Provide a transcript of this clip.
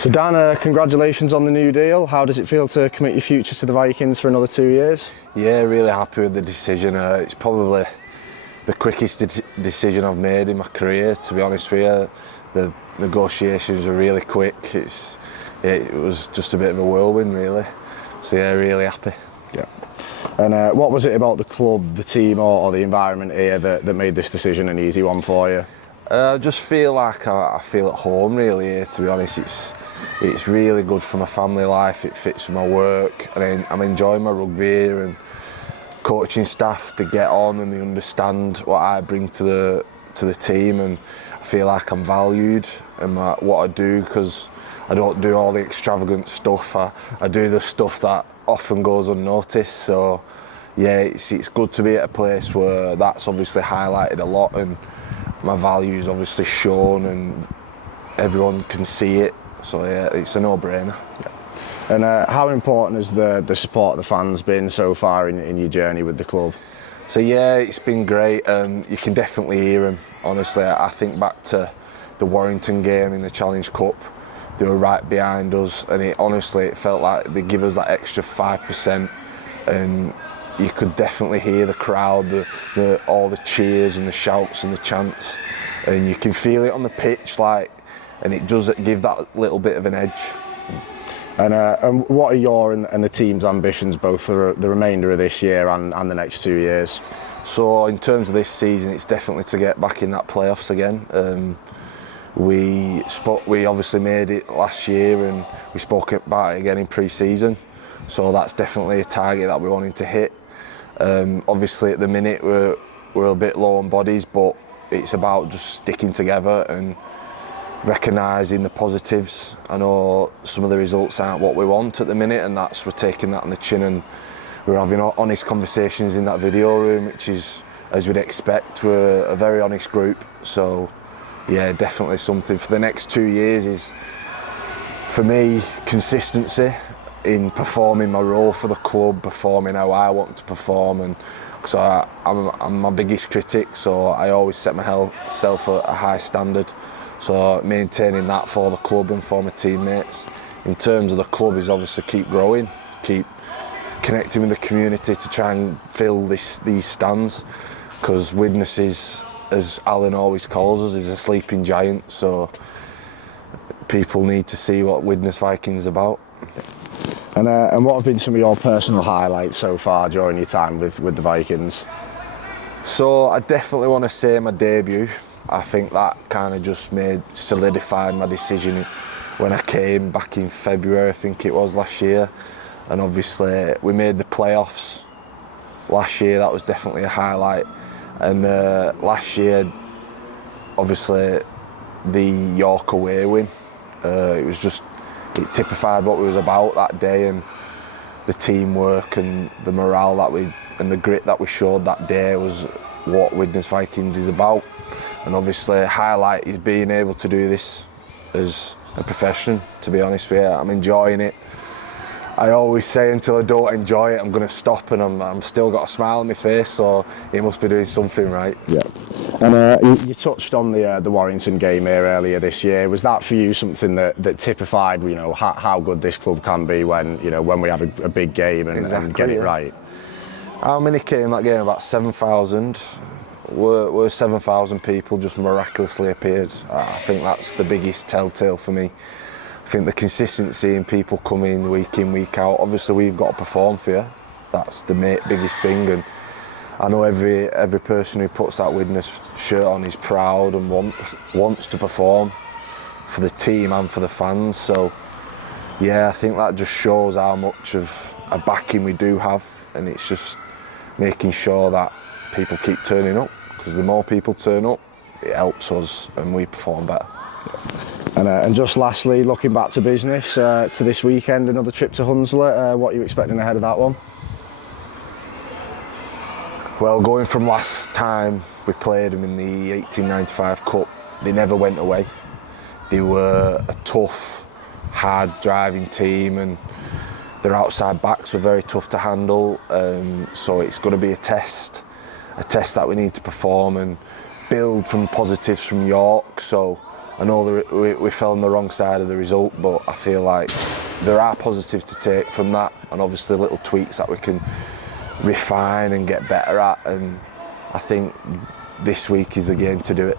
So Dan, congratulations on the new deal. How does it feel to commit your future to the Vikings for another 2 years? Yeah, really happy with the decision. It's probably the quickest decision I've made in my career, to be honest with you. The negotiations were really quick. It was just a bit of a whirlwind, really. So yeah, really happy. Yeah. And what was it about the club, the team, or the environment here that made this decision an easy one for you? I just feel like I feel at home, really, here, to be honest. It's really good for my family life. It fits with my work, and I'm enjoying my rugby here, and coaching staff, they get on and they understand what I bring to the team, and I feel like I'm valued in what I do, because I don't do all the extravagant stuff. I do the stuff that often goes unnoticed. So yeah, it's good to be at a place where that's obviously highlighted a lot, and my value's obviously shown and everyone can see it. So yeah, it's a no-brainer. Yeah. And how important has the support of the fans been so far in your journey with the club? So yeah, it's been great. You can definitely hear them. Honestly, I think back to the Warrington game in the Challenge Cup. They were right behind us, and it felt like they give us that extra 5%, and you could definitely hear the crowd, all the cheers and the shouts and the chants, and you can feel it on the pitch, and it does give that little bit of an edge. And what are your and the team's ambitions, both for the remainder of this year and the next 2 years? So in terms of this season, it's definitely to get back in that playoffs again. We obviously made it last year, and we spoke about it again in pre-season. So that's definitely a target that we're wanting to hit. Obviously at the minute we're a bit low on bodies, but it's about just sticking together and recognising the positives. I know some of the results aren't what we want at the minute, and we're taking that on the chin, and we're having honest conversations in that video room, which is, as we'd expect, we're a very honest group. So yeah, definitely something for the next 2 years is, for me, consistency in performing my role for the club, performing how I want to perform, and so I'm my biggest critic, so I always set myself a high standard. So maintaining that for the club and for my teammates. In terms of the club is obviously keep growing, keep connecting with the community to try and fill these stands, because Widnes is, as Alan always calls us, is a sleeping giant, so people need to see what Widnes Vikings is about. And what have been some of your personal highlights so far during your time with the Vikings? So I definitely want to say my debut. I think that kind of just solidified my decision when I came back in February, I think it was, last year. And obviously we made the playoffs last year. That was definitely a highlight. And last year, obviously, the York away win, it typified what we was about that day, and the teamwork and the morale and the grit that we showed that day was what Widnes Vikings is about. And obviously a highlight is being able to do this as a profession, to be honest with you. I'm enjoying it. I always say until I don't enjoy it, I'm going to stop, and I'm still got a smile on my face, so it must be doing something right. Yeah. And you touched on the Warrington game here earlier this year. Was that for you something that typified, how good this club can be when we have a big game and get it right? How many came that game? About 7,000. Were 7,000 people just miraculously appeared. I think that's the biggest telltale for me. I think the consistency in people coming week in, week out. Obviously we've got to perform for you. That's the biggest thing, and I know every person who puts that Widnes shirt on is proud and wants to perform for the team and for the fans. So yeah, I think that just shows how much of a backing we do have, and it's just making sure that people keep turning up, because the more people turn up, it helps us and we perform better. And just lastly, looking back to business, to this weekend, another trip to Hunslet. What are you expecting ahead of that one? Well, going from last time we played them in the 1895 Cup, they never went away. They were a tough, hard driving team, and their outside backs were very tough to handle. So it's going to be a test that we need to perform and build from positives from York. So I know that we fell on the wrong side of the result, but I feel like there are positives to take from that, and obviously little tweaks that we can refine and get better at, and I think this week is the game to do it.